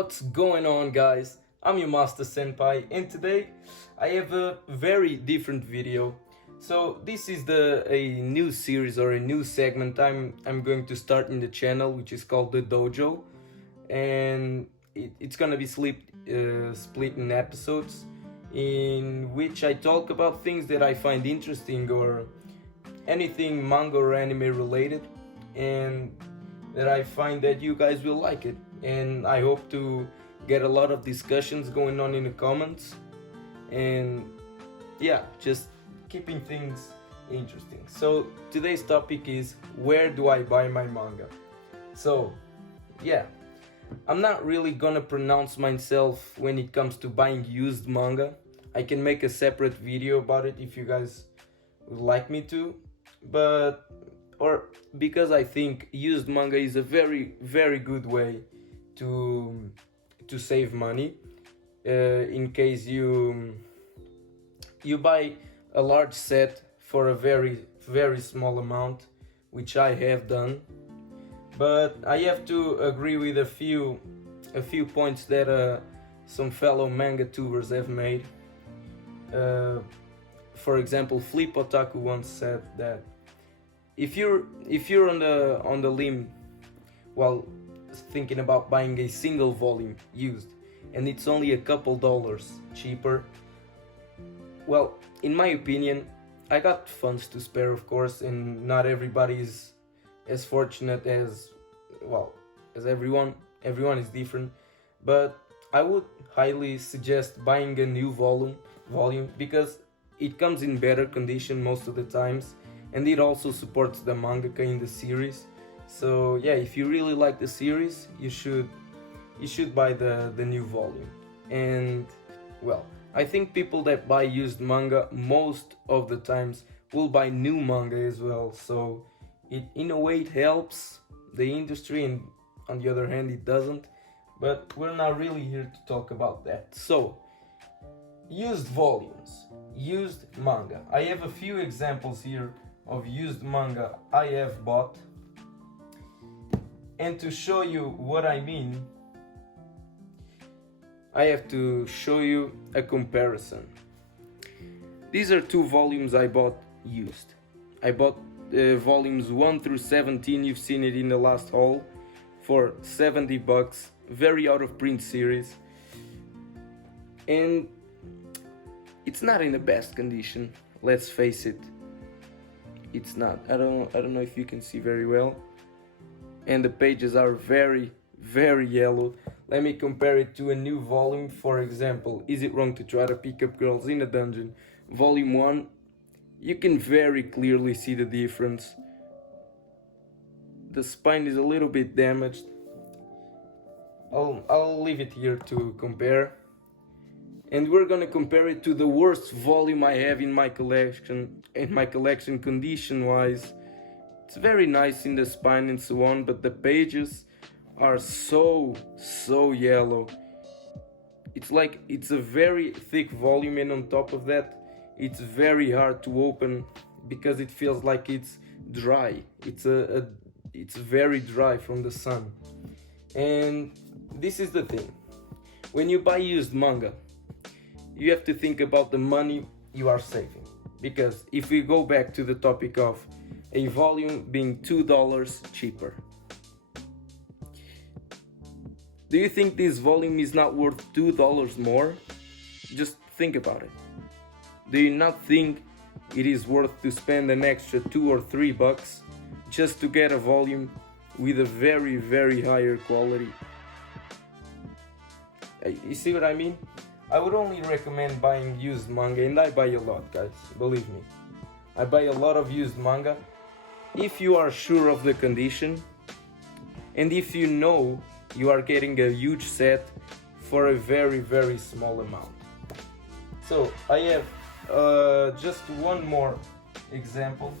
What's going on, guys? I'm your master Senpai, and today I have a very different video. So this is a new series or a new segment I'm going to start in the channel, which is called the Dojo, and it's gonna be split in episodes in which I talk about things that I find interesting or anything manga or anime related, and that I find that you guys will like it. And I hope to get a lot of discussions going on in the comments, and yeah, just keeping things interesting. So today's topic is, where do I buy my manga? So yeah, I'm not really gonna pronounce myself when it comes to buying used manga. I can make a separate video about it if you guys would like me to, because I think used manga is a very good way to save money, in case you buy a large set for a very small amount, which I have done. But I have to agree with a few points that some fellow manga tubers have made. For example, Flip Otaku once said that if you're on the limb while thinking about buying a single volume used, and it's only a couple dollars cheaper, well, in my opinion, I got funds to spare, of course, and not everybody is as fortunate as everyone. Everyone is different, but I would highly suggest buying a new volume because it comes in better condition most of the times, and it also supports the mangaka in the series. So yeah, if you really like the series, you should buy the new volume. And well, I think people that buy used manga most of the times will buy new manga as well. So in a way it helps the industry, and on the other hand it doesn't. But we're not really here to talk about that. So used volumes, used manga. I have a few examples here of used manga I have bought. And to show you what I mean, I have to show you a comparison. These are two volumes I bought used. I bought volumes 1 through 17, you've seen it in the last haul, for $70, very out of print series. And it's not in the best condition, let's face it. It's not. I don't know if you can see very well. And the pages are very yellow. Let me compare it to a new volume. For example, Is It Wrong to Try to Pick Up Girls in a Dungeon? Volume 1. You can very clearly see the difference. The spine is a little bit damaged. I'll leave it here to compare. And we're gonna compare it to the worst volume I have in my collection. Condition-wise, it's very nice in the spine and so on, but the pages are so yellow. It's like it's a very thick volume, and on top of that, it's very hard to open because it feels like it's dry. It's very dry from the sun. And this is the thing. When you buy used manga, you have to think about the money you are saving. Because if we go back to the topic of a volume being $2 cheaper, do you think this volume is not worth $2 more? Just think about it. Do you not think it is worth to spend an extra $2 or $3 just to get a volume with a very higher quality? You see what I mean? I would only recommend buying used manga, and I buy a lot, guys, believe me. I buy a lot of used manga if you are sure of the condition, and if you know you are getting a huge set for a very small amount. So I have just one more example.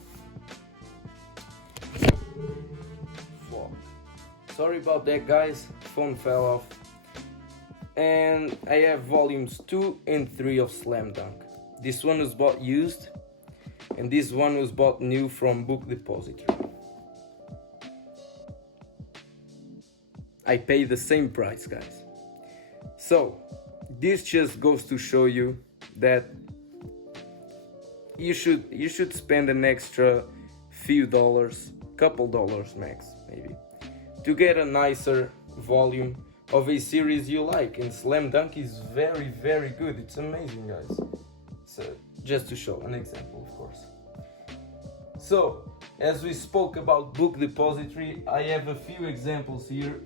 Sorry about that, guys, phone fell off. And I have volumes 2 and 3 of Slam Dunk. This one was bought used, and this one was bought new from Book Depository. I pay the same price, guys. So this just goes to show you that you should spend an extra few dollars, couple dollars max maybe, to get a nicer volume of a series you like. And Slam Dunk is very, very good. It's amazing, guys. So just to show an example, of course. So as we spoke about Book Depository, I have a few examples here.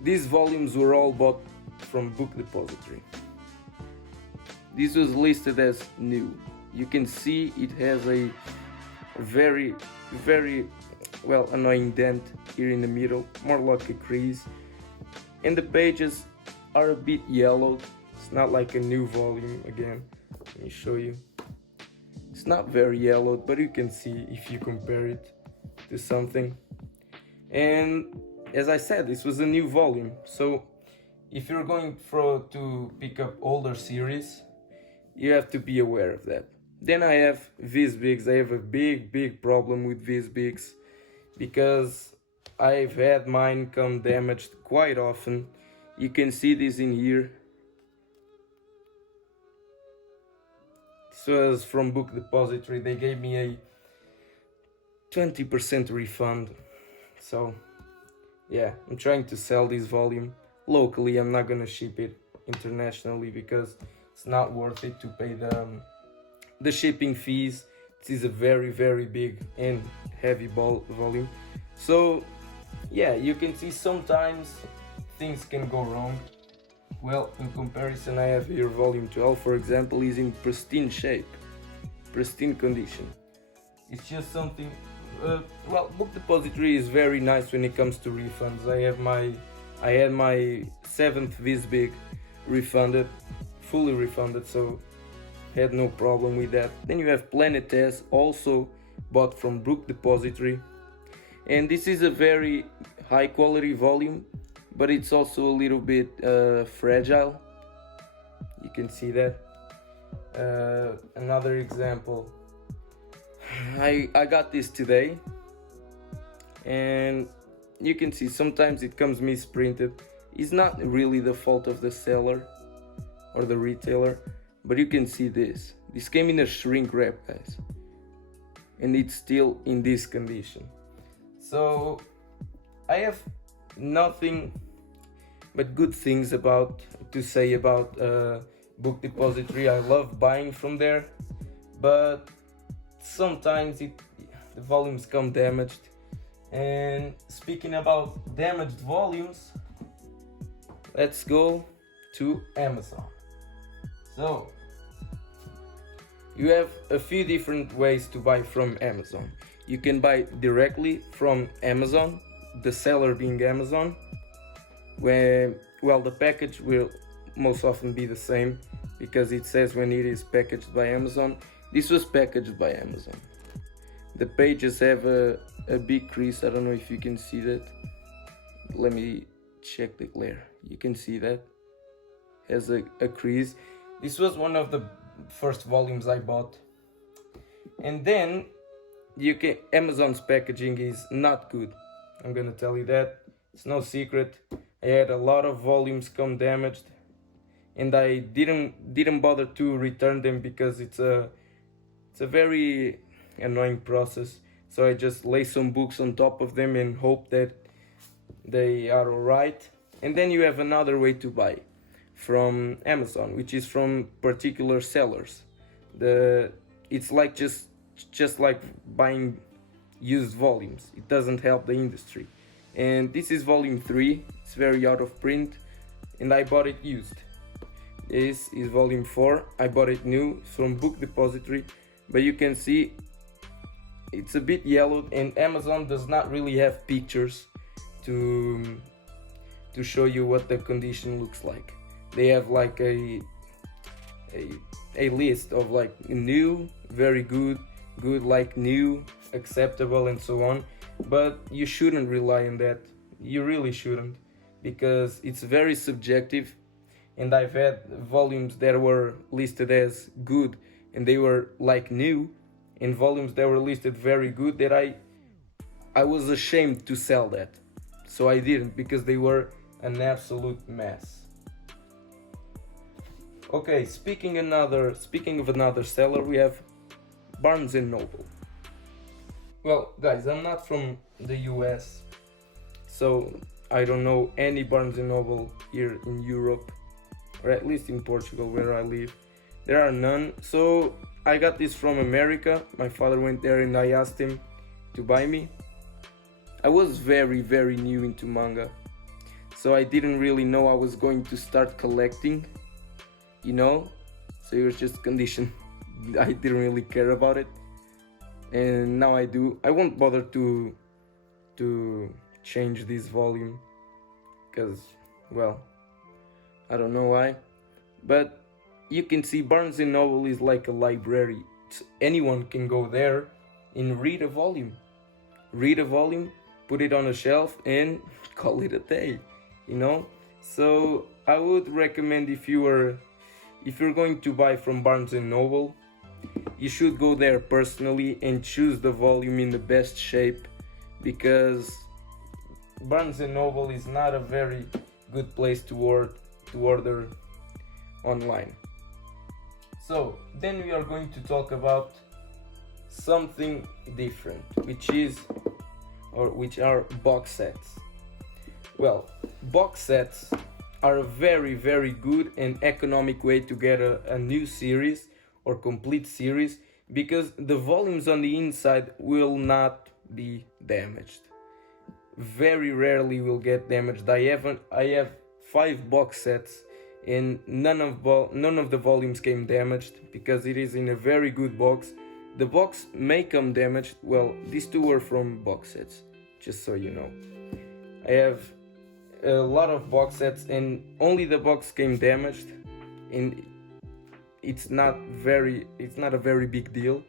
These volumes were all bought from Book Depository. This was listed as new. You can see it has a very, very annoying dent here in the middle, more like a crease. And the pages are a bit yellowed. It's not like a new volume again. Let me show you. It's not very yellowed, but you can see if you compare it to something. And as I said, this was a new volume. So if you're going to pick up older series, you have to be aware of that. Then I have Visbigs. I have a big problem with Visbigs because I've had mine come damaged quite often. You can see this in here. This was from Book Depository. They gave me a 20% refund. So yeah, I'm trying to sell this volume locally. I'm not gonna ship it internationally because it's not worth it to pay the shipping fees. This is a very, very big and heavy volume. So yeah, you can see sometimes things can go wrong. Well, in comparison, I have here volume 12, for example, is in pristine shape, pristine condition. It's just something, Book Depository is very nice when it comes to refunds. I had my 7th Visbig refunded, fully refunded, so had no problem with that. Then you have Planet S, also bought from Book Depository, and this is a very high quality volume, but it's also a little bit fragile. You can see that. Another example, I got this today, and you can see sometimes it comes misprinted. It's not really the fault of the seller or the retailer, but you can see this came in a shrink wrap, guys, and it's still in this condition. So I have nothing but good things to say about Book Depository. I love buying from there, but sometimes the volumes come damaged. And speaking about damaged volumes, let's go to Amazon. So you have a few different ways to buy from Amazon. You can buy directly from Amazon, the seller being Amazon, where the package will most often be the same because it says when it is packaged by Amazon. This was packaged by Amazon. The pages have a big crease. I don't know if you can see that. Let me check the glare. You can see that has a crease. This was one of the first volumes I bought. And then Amazon's packaging is not good. I'm gonna tell you that. It's no secret. I had a lot of volumes come damaged, and I didn't bother to return them because it's a very annoying process. So I just lay some books on top of them and hope that they are alright. And then you have another way to buy from Amazon, which is from particular sellers. It's like just like buying used volumes. It doesn't help the industry. And this is volume 3. It's very out of print, and I bought it used. This is volume 4. I bought it new from Book Depository, but you can see it's a bit yellowed, and Amazon does not really have pictures to show you what the condition looks like. They have like a list of like new, very good, like new, acceptable, and so on. But you shouldn't rely on that. You really shouldn't, because it's very subjective. And I've had volumes that were listed as good and they were like new, and volumes that were listed very good that I was ashamed to sell that. So I didn't, because they were an absolute mess. Okay, speaking of another seller, we have Barnes and Noble. Well, guys, I'm not from the US, so I don't know any Barnes and Noble here in Europe, or at least in Portugal where I live. There are none, so I got this from America. My father went there and I asked him to buy me. I was very new into manga, so I didn't really know I was going to start collecting, you know, so it was just condition. I didn't really care about it, and now I do. I won't bother to change this volume because, well, I don't know why, but you can see Barnes and Noble is like a library. Anyone can go there and read a volume, put it on a shelf and call it a day, you know. So I would recommend, if you're going to buy from Barnes and Noble, you should go there personally and choose the volume in the best shape, because Barnes and Noble is not a very good place to order online. So then we are going to talk about something different, which are box sets. Well, box sets are a very good and economic way to get a new series or complete series, because the volumes on the inside will not be damaged. Very rarely will get damaged. I have 5 box sets and none of the volumes came damaged, because it is in a very good box. The box may come damaged. Well, these 2 were from box sets, just so you know. I have a lot of box sets and only the box came damaged, and it's not a very big deal,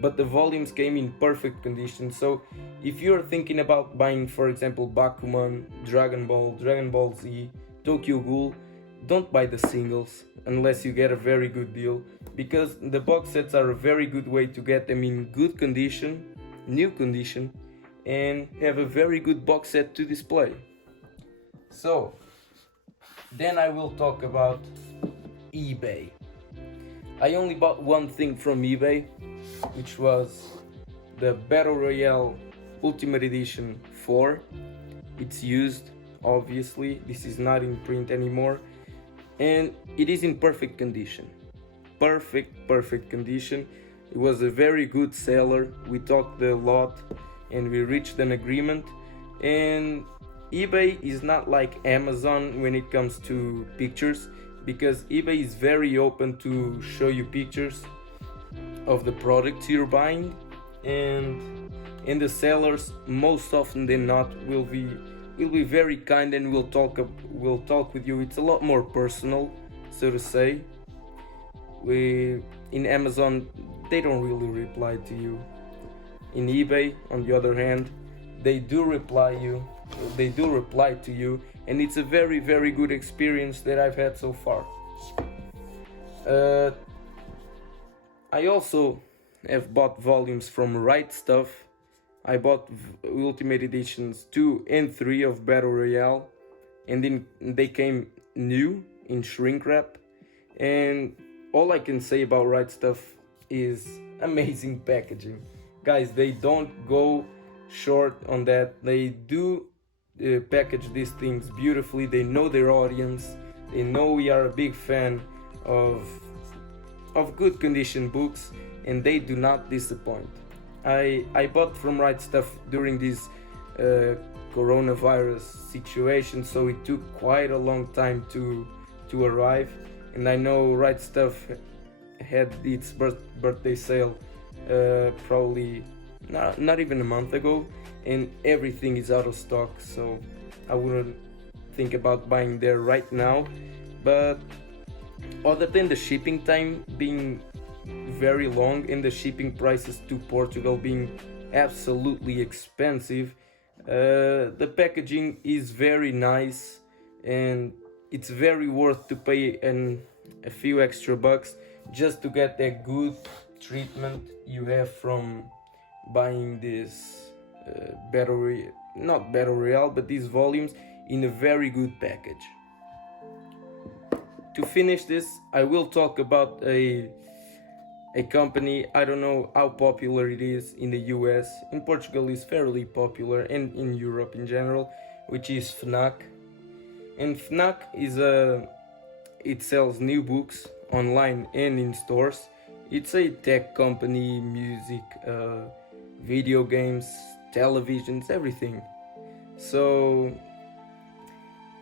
but the volumes came in perfect condition. So if you're thinking about buying, for example, Bakuman, Dragon Ball Z, Tokyo Ghoul, don't buy the singles unless you get a very good deal, because the box sets are a very good way to get them in good condition, new condition, and have a very good box set to display. So then I will talk about eBay. I only bought one thing from eBay, which was the Battle Royale Ultimate Edition 4. It's used, obviously. This is not in print anymore, and it is in perfect condition. Perfect condition. It was a very good seller. We talked a lot and we reached an agreement. And eBay is not like Amazon when it comes to pictures, because eBay is very open to show you pictures of the products you're buying, and the sellers, most often than not, will be very kind and will talk with you. It's a lot more personal, so to say. In Amazon, they don't really reply to you. In eBay, on the other hand, they do reply to you, and it's a very good experience that I've had so far. I also have bought volumes from Right Stuff. I bought Ultimate Editions 2 and 3 of Battle Royale, and then they came new in shrink wrap. And all I can say about Right Stuff is amazing packaging. Guys, they don't go short on that. They do package these things beautifully. They know their audience. They know we are a big fan of good condition books, and they do not disappoint. I bought from Right Stuff during this coronavirus situation, so it took quite a long time to arrive. And I know Right Stuff had its birthday sale probably not even a month ago, and everything is out of stock, so I wouldn't think about buying there right now. But other than the shipping time being very long and the shipping prices to Portugal being absolutely expensive, the packaging is very nice, and it's very worth to pay a few extra bucks just to get that good treatment you have from buying this not Battle Royale, but these volumes. in a very good package. To finish this, I will talk about a company. I don't know how popular it is in the US. In Portugal it's fairly popular, and in Europe in general, which is Fnac. And Fnac is it sells new books online and in stores. It's a tech company, music, video games, televisions, everything. So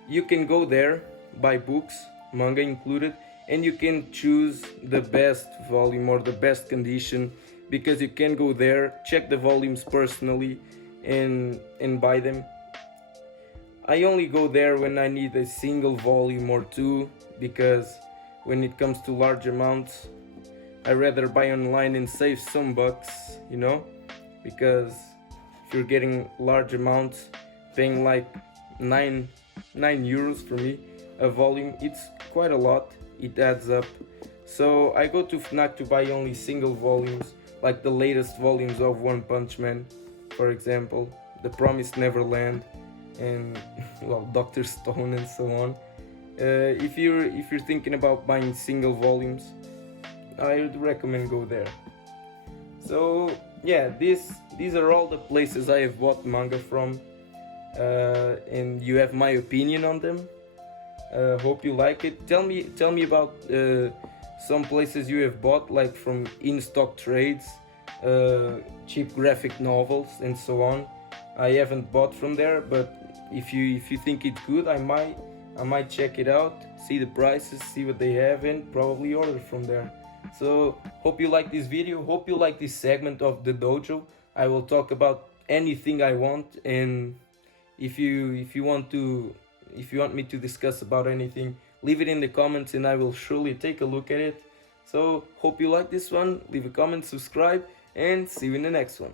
you can go there, buy books, manga included, and you can choose the best volume or the best condition, because you can go there, check the volumes personally, and buy them. I only go there when I need a single volume or two, because when it comes to large amounts, I rather buy online and save some bucks, you know, because if you're getting large amounts, paying like 9 euros for me a volume, it's quite a lot. It adds up. So I go to Fnac to buy only single volumes, like the latest volumes of One Punch Man, for example, The Promised Neverland, and well, Dr. Stone, and so on. If you're thinking about buying single volumes, I would recommend go there. So yeah, these are all the places I have bought manga from, and you have my opinion on them. Hope you like it. Tell me about some places you have bought, like from in-stock trades, cheap graphic novels, and so on. I haven't bought from there, but if you think it's good, I might check it out, see the prices, see what they have, and probably order from there. So hope you like this video, hope you like this segment of the dojo. I will talk about anything I want, and if you want me to discuss about anything, leave it in the comments and I will surely take a look at it. So hope you like this one, leave a comment, subscribe, and see you in the next one.